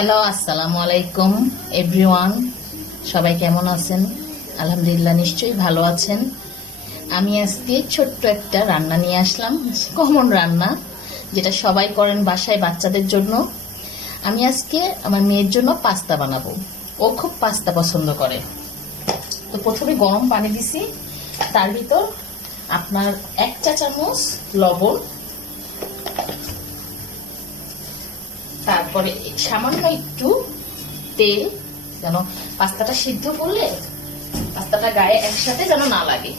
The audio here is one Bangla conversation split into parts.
হ্যালো, আসসালামু আলাইকুম এভরিওয়ান। সবাই কেমন আছেন? আলহামদুলিল্লাহ, নিশ্চয়ই ভালো আছেন। আমি আজকে ছোট্ট একটা রান্না নিয়ে আসলাম, কমন রান্না যেটা সবাই করেন বাসায় বাচ্চাদের জন্য। আমি আজকে আমার মেয়ের জন্য পাস্তা বানাবো। ও খুব পাস্তা পছন্দ করে। তো প্রথমে গরম পানি দিছি, তার ভিতর আপনার 1 চা চামচ লবণ, তারপরে সামান্য একটু তেল, যেন পাস্তাটা সিদ্ধ করলে পাস্তাটা গায়ে একসাথে যেন না লাগে।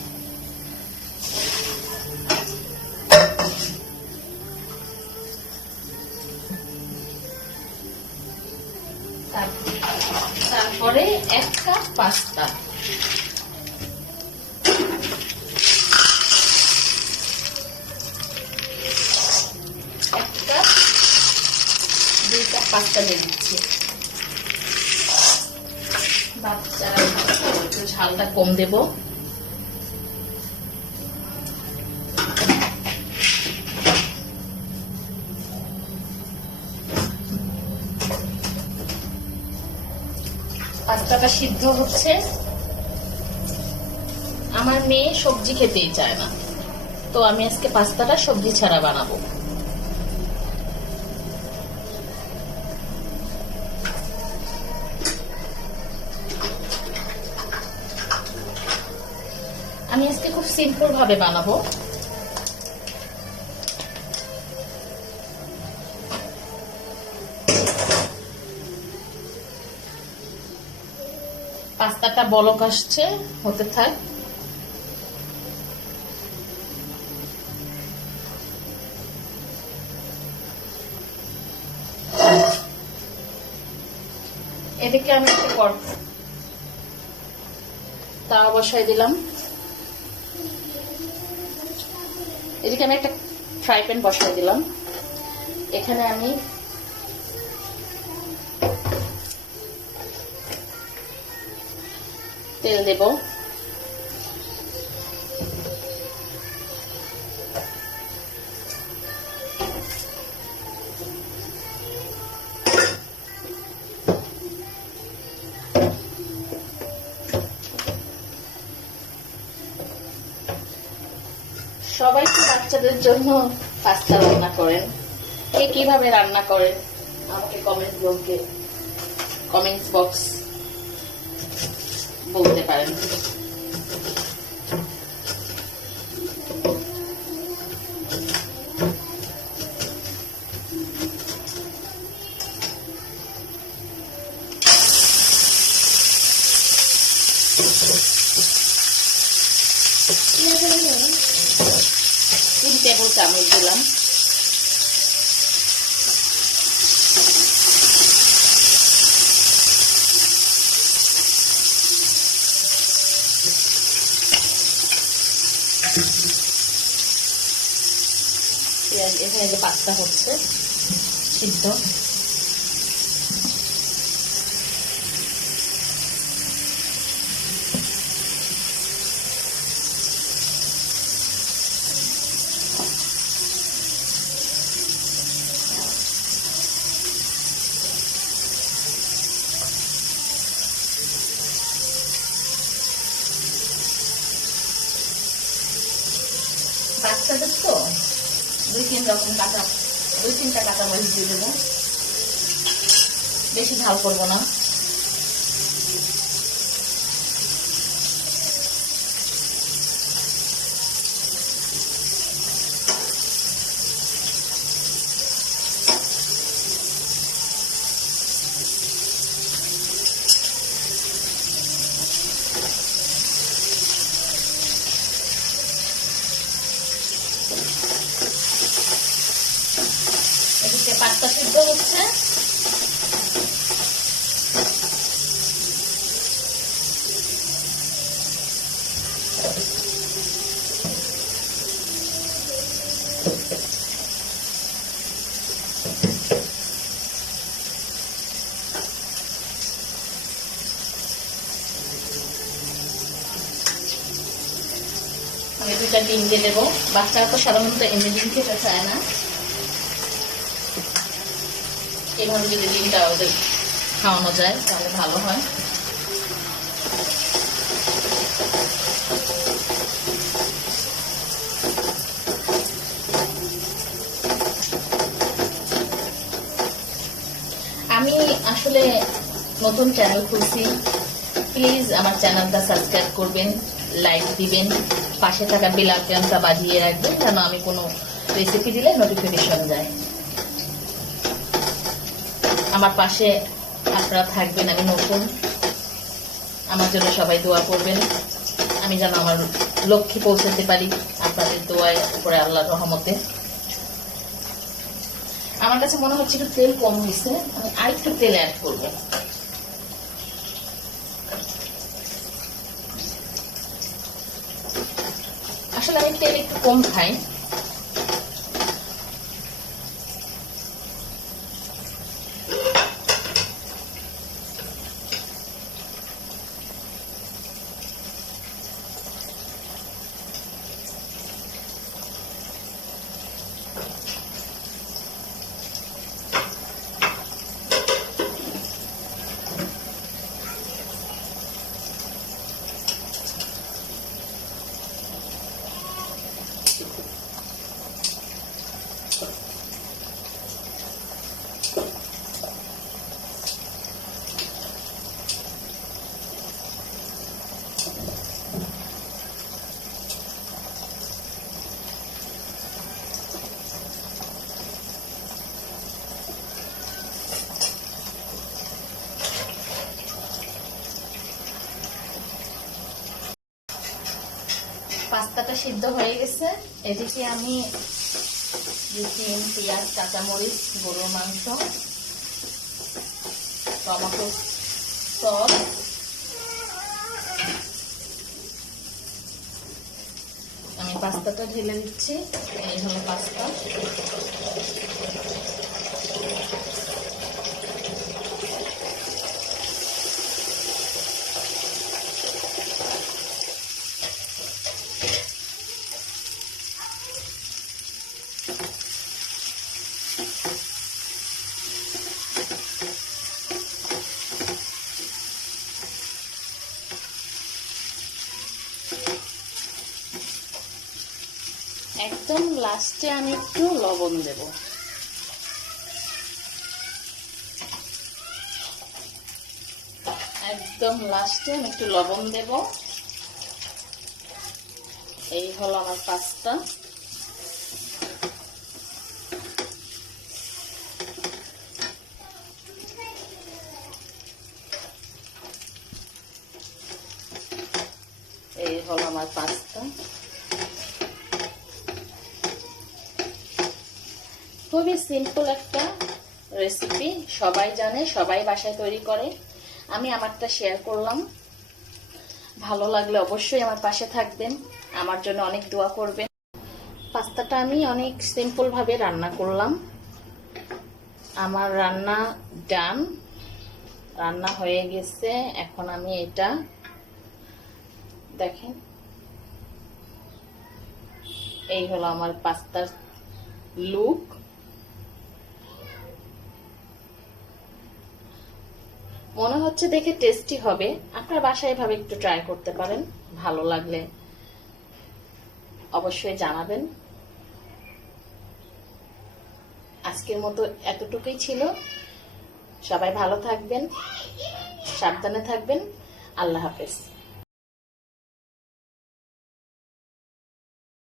তারপরে 1 কাপ পাস্তা, পাস্তা দিয়ে দিচ্ছি। বাচ্চারা একটু ঝালটা কম দেব। পাস্তাটা সিদ্ধ হচ্ছে। আমার মেয়ে সবজি খেতেই চায় না, তো আমি আজকে পাস্তাটা সবজি ছাড়া বানাবো। আমি আজকে খুব সিম্পল ভাবে বানাবো। পাস্তাটা বলক আসছে, হতে থাক। এদিকে আমি একটা তাওয়া বসাই দিলাম। এদিকে আমি একটা ফ্রাই প্যান বসাই দিলাম। এখানে আমি তেল দেব। সবাই তো বাচ্চাদের জন্য পাস্তা রান্না করেন। কে কিভাবে রান্না করেন আমাকে কমেন্টস বক্স বলতে পারেন। তিন টেবিল চামচ দিলাম। এখানে যে পাস্তা হচ্ছে সিদ্ধ, বাচ্চাদের তো 2-3টা কাঁচামরিচ দিয়ে দেবো। বেশি ঝাল করবো না। এদিকে পাস্তা সিদ্ধ হচ্ছে। আমি 2টা ডিম দিয়ে দেবো। বাচ্চারা তো সাধারণত এমনি ডিম খেতে চায় না, এভাবে যদি ডিমটা ওদের খাওয়ানো যায় তাহলে ভালো হয়। আমি আসলে নতুন চ্যানেল খুলছি, প্লিজ আমার চ্যানেলটা সাবস্ক্রাইব করবেন, লাইক দিবেন, পাশে থাকা বেল আইকনটা বাজিয়ে রাখবেন যেন আমি কোনো রেসিপি দিলে নোটিফিকেশন যায়। আমার পাশে আপনারা থাকবেন, আমি নতুন, আমার জন্য সবাই দোয়া করবেন, আমি যেন আমার লক্ষ্যে পৌঁছাতে পারি আপনাদের দোয়ায় উপরে আল্লাহর রহমতে। আমার কাছে মনে হচ্ছে একটু তেল কম হয়েছে, আমি আরেকটু তেল অ্যাড করবো। আসলে আমি তেল একটু কম খাই। পাস্তাটা সিদ্ধ হয়ে গেছে, এদিকে আমি ডিম, পেঁয়াজ, কাঁচামরিচ, গরুর মাংস, টমেটো সস, আমি পাস্তাটা ঢেলে দিচ্ছি। এই হলো পাস্তা। একদম লাস্টে আমি একটু লবণ দেব। একদম লাস্টে আমি একটু লবণ দেব। এই হলো আমার পাস্তা। এই হলো আমার পাস্তা। খুবই সিম্পল একটা রেসিপি, সবাই জানে, সবাই বাসায় তৈরি করে। আমি আমারটা শেয়ার করলাম। ভালো লাগলে অবশ্যই আমার পাশে থাকবেন, আমার জন্য অনেক দোয়া করবেন। পাস্তাটা আমি অনেক সিম্পল ভাবে রান্না করলাম। আমার রান্না ডান, রান্না হয়ে গেছে। এখন আমি এটা দেখেন, এই হলো আমার পাস্তার লুক। মনে হচ্ছে দেখে টেস্টি হবে। আপনার বাসায় এভাবে একটু ট্রাই করতে পারেন, ভালো লাগলে অবশ্যই জানাবেন। আজকের মতো এতটুকুই ছিল। সবাই ভালো থাকবেন, সাবধানে থাকবেন। আল্লাহ হাফেজ।